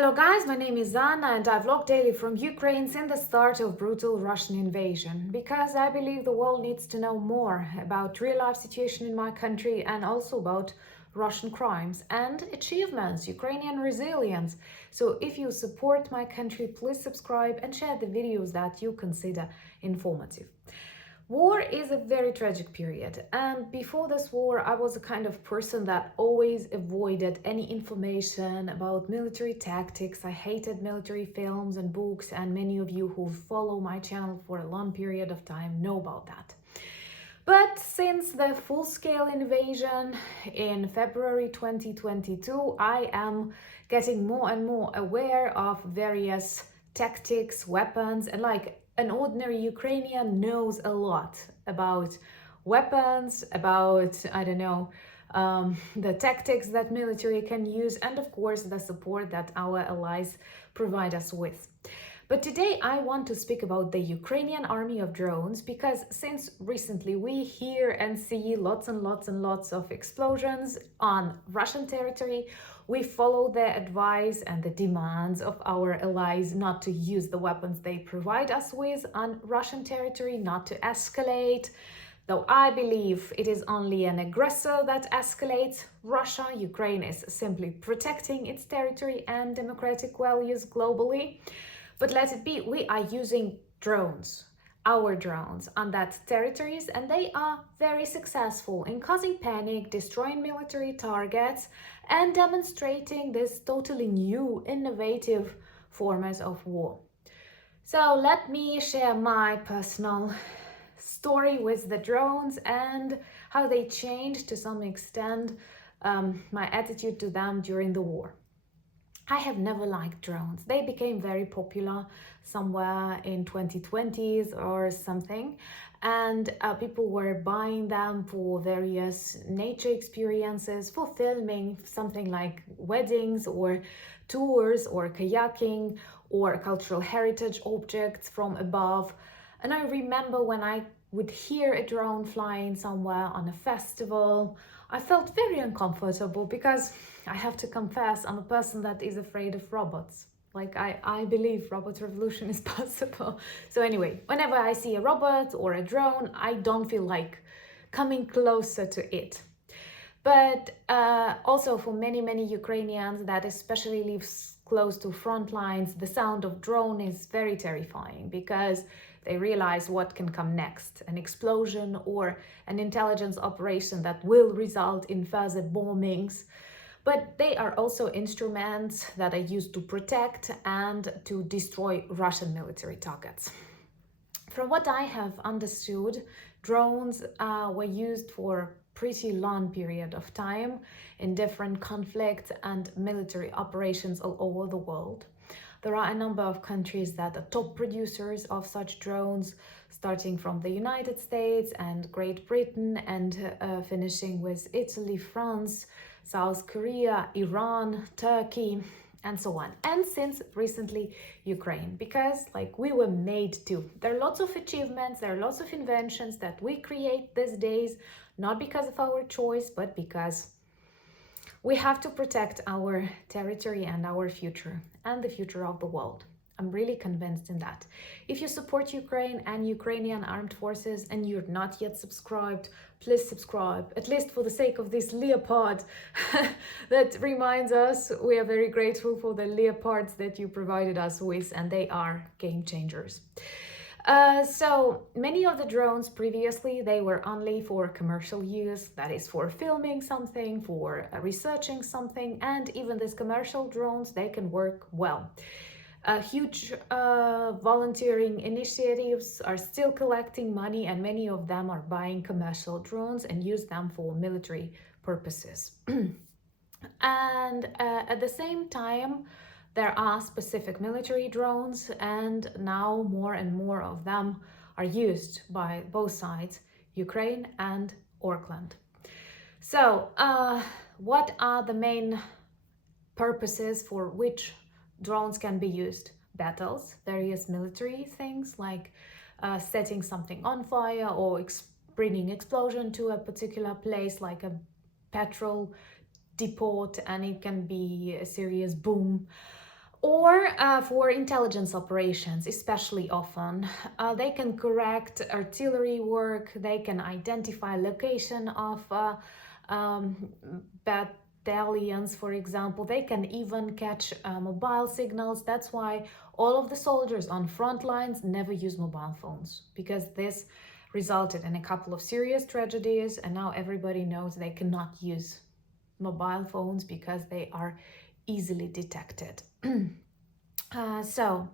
Hello guys, my name is Anna and I vlog daily from Ukraine since the start of brutal Russian invasion because I believe the world needs to know more about real life situation in my country and also about Russian crimes and achievements, Ukrainian resilience. So if you support my country, please subscribe and share the videos that you consider informative. War is a very tragic period, and before this war, I was a kind of person that always avoided any information about military tactics. I hated military films and books, and many of you who follow my channel for a long period of time know about that. But since the full-scale invasion in February 2022, I am getting more and more aware of various tactics, weapons, and like an ordinary Ukrainian knows a lot about weapons, about, I don't know, the tactics that military can use, and of course the support that our allies provide us with. But today I want to speak about the Ukrainian army of drones because since recently we hear and see lots and lots and lots of explosions on Russian territory, we follow the advice and the demands of our allies not to use the weapons they provide us with on Russian territory, not to escalate. Though I believe it is only an aggressor that escalates Russia, Ukraine is simply protecting its territory and democratic values globally. But let it be, we are using drones, our drones, on that territories, and they are very successful in causing panic, destroying military targets, and demonstrating this totally new, innovative forms of war. So let me share my personal story with the drones and how they changed to some extent my attitude to them during the war. I have never liked drones. They became very popular somewhere in 2020s or something, and people were buying them for various nature experiences, for filming, something like weddings or tours or kayaking or cultural heritage objects from above. And I remember when I would hear a drone flying somewhere on a festival, I felt very uncomfortable because I have to confess, I'm a person that is afraid of robots. Like I believe robot revolution is possible. So anyway, whenever I see a robot or a drone, I don't feel like coming closer to it. But also for many Ukrainians that especially live close to front lines, the sound of drone is very terrifying because they realize what can come next, an explosion or an intelligence operation that will result in further bombings. But they are also instruments that are used to protect and to destroy Russian military targets. From what I have understood, drones were used for pretty long period of time in different conflicts and military operations all over the world. There are a number of countries that are top producers of such drones, starting from the United States and Great Britain and finishing with Italy, France, South Korea, Iran, Turkey, and so on. And since recently Ukraine, because like we were made to. There are lots of achievements, there are lots of inventions that we create these days, not because of our choice, but because we have to protect our territory and our future and the future of the world. I'm really convinced in that. If you support Ukraine and Ukrainian armed forces and you're not yet subscribed, please subscribe, at least for the sake of this leopard that reminds us we are very grateful for the leopards that you provided us with, and they are game changers. So many of the drones previously, they were only for commercial use, that is for filming something, for researching something, and even these commercial drones, they can work well. Huge volunteering initiatives are still collecting money, and many of them are buying commercial drones and use them for military purposes. And at the same time, there are specific military drones, and now more and more of them are used by both sides, Ukraine and Orkland. So what are the main purposes for which drones can be used? Battles, various military things like setting something on fire or bringing explosion to a particular place like a petrol depot, and it can be a serious boom. or for intelligence operations, especially often. They can correct artillery work, they can identify location of um, battalions, for example. They can even catch mobile signals. That's why all of the soldiers on front lines never use mobile phones, because this resulted in a couple of serious tragedies, and now everybody knows they cannot use mobile phones because they are easily detected. Also,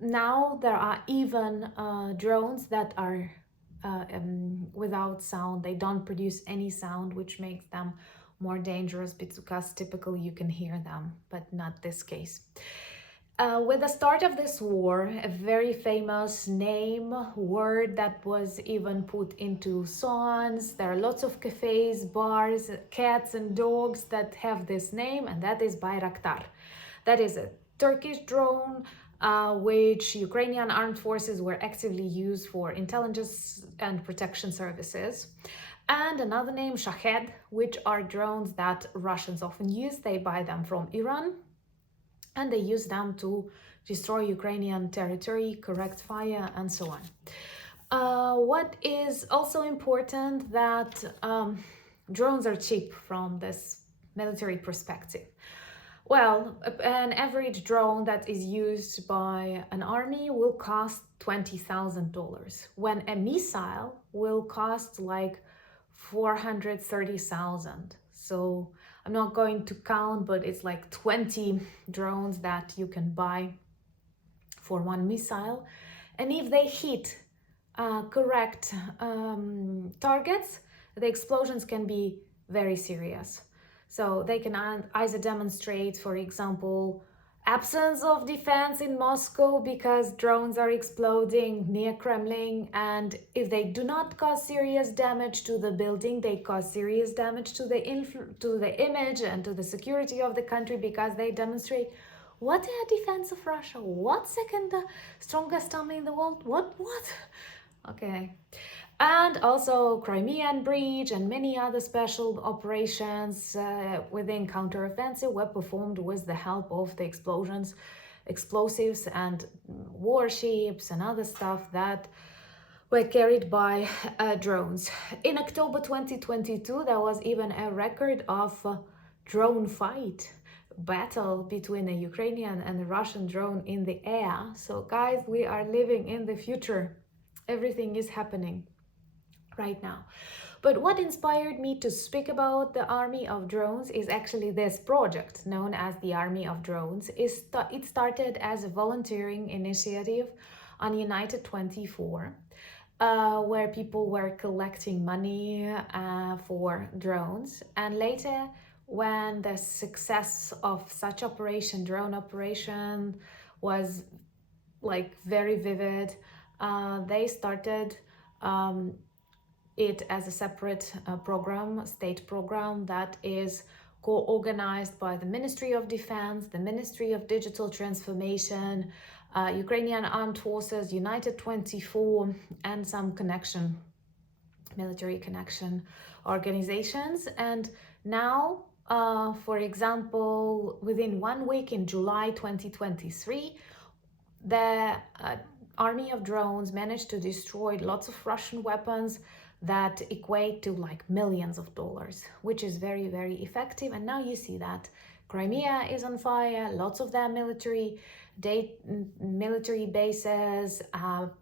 now there are even drones that are without sound. They don't produce any sound, which makes them more dangerous because typically you can hear them, but not this case. With the start of this war, a very famous word that was even put into songs. There are lots of cafes, bars, cats and dogs that have this name, and that is Bayraktar. That is a Turkish drone which Ukrainian armed forces were actively used for intelligence and protection services. And another name, Shahed, which are drones that Russians often use. They buy them from Iran, and they use them to destroy Ukrainian territory, correct fire, and so on. What is also important that drones are cheap from this military perspective. Well, an average drone that is used by an army will cost $20,000, when a missile will cost like 430,000. So I'm not going to count, but it's like 20 drones that you can buy for one missile. And if they hit correct targets, the explosions can be very serious. So they can either demonstrate, for example, absence of defense in Moscow because drones are exploding near Kremlin, and if they do not cause serious damage to the building, they cause serious damage to the image and to the security of the country, because they demonstrate what a defense of Russia, what second strongest army in the world, what? Okay. And also Crimean Breach and many other special operations within counteroffensive were performed with the help of the explosives and warships and other stuff that were carried by drones. In October 2022, there was even a record of drone fight battle between a Ukrainian and a Russian drone in the air. So guys, we are living in the future. Everything is happening right now. But what inspired me to speak about the Army of Drones is actually this project known as the Army of Drones. It started as a volunteering initiative on United 24, where people were collecting money for drones. And later, when the success of such drone operation, was like very vivid, they started it as a separate program, state program, that is co-organized by the Ministry of Defense, the Ministry of Digital Transformation, Ukrainian Armed Forces, United 24, and some military connection organizations. And now, for example, within 1 week in July 2023, the Army of Drones managed to destroy lots of Russian weapons that equate to like millions of dollars, which is very, very effective. And now you see that Crimea is on fire, lots of their military bases,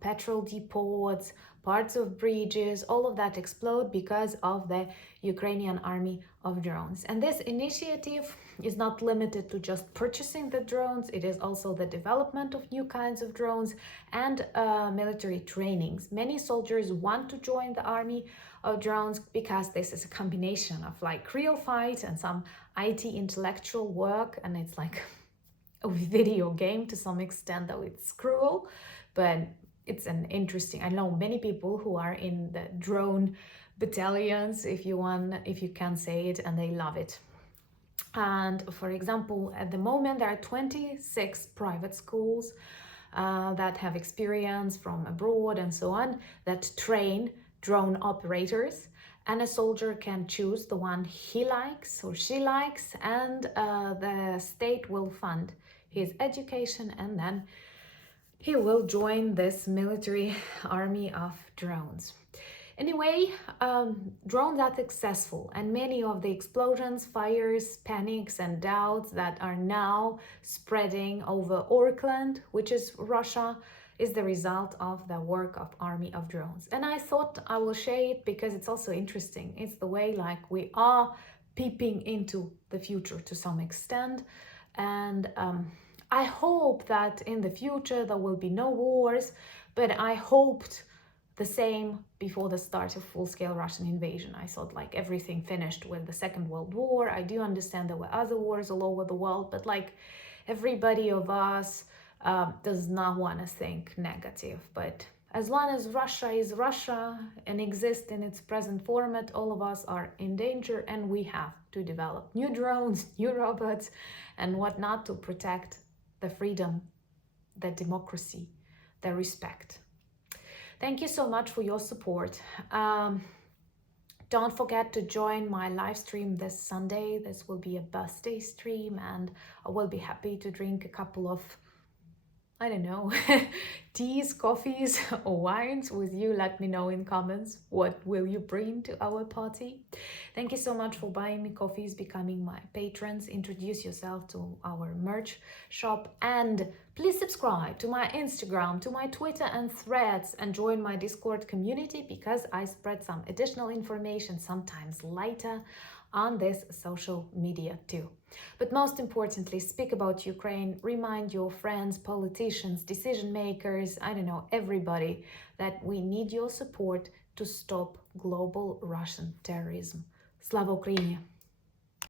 petrol depots, parts of bridges, all of that explode because of the Ukrainian Army of Drones. And this initiative is not limited to just purchasing the drones, it is also the development of new kinds of drones and military trainings. Many soldiers want to join the Army of Drones because this is a combination of like real fight and some IT intellectual work, and it's like a video game to some extent, though it's cruel, but it's an interesting. I know many people who are in the drone battalions, if you can say it, and they love it. And for example, at the moment there are 26 private schools that have experience from abroad and so on, that train drone operators. and a soldier can choose the one he likes or she likes, and the state will fund his education, and then he will join this military army of drones. Anyway, drones are successful, and many of the explosions, fires, panics, and doubts that are now spreading over Auckland, which is Russia, is the result of the work of army of drones. And I thought I will share it because it's also interesting. It's the way like we are peeping into the future to some extent, and I hope that in the future there will be no wars, but I hoped the same before the start of full-scale Russian invasion. I thought like everything finished with the Second World War. I do understand there were other wars all over the world, but like everybody of us does not want to think negative. But as long as Russia is Russia and exists in its present format, all of us are in danger, and we have to develop new drones, new robots, and whatnot to protect the freedom, the democracy, the respect. Thank you so much for your support. Don't forget to join my live stream this Sunday. This will be a birthday stream, and I will be happy to drink a couple of, I don't know, teas, coffees, or wines with you. Let me know in comments what will you bring to our party. Thank you so much for buying me coffees, becoming my patrons. Introduce yourself to our merch shop, and please subscribe to my Instagram, to my Twitter and Threads, and join my Discord community, because I spread some additional information, sometimes lighter, on this social media too. But most importantly, speak about Ukraine, remind your friends, politicians, decision makers, I don't know, everybody, that we need your support to stop global Russian terrorism. Slava Ukraini!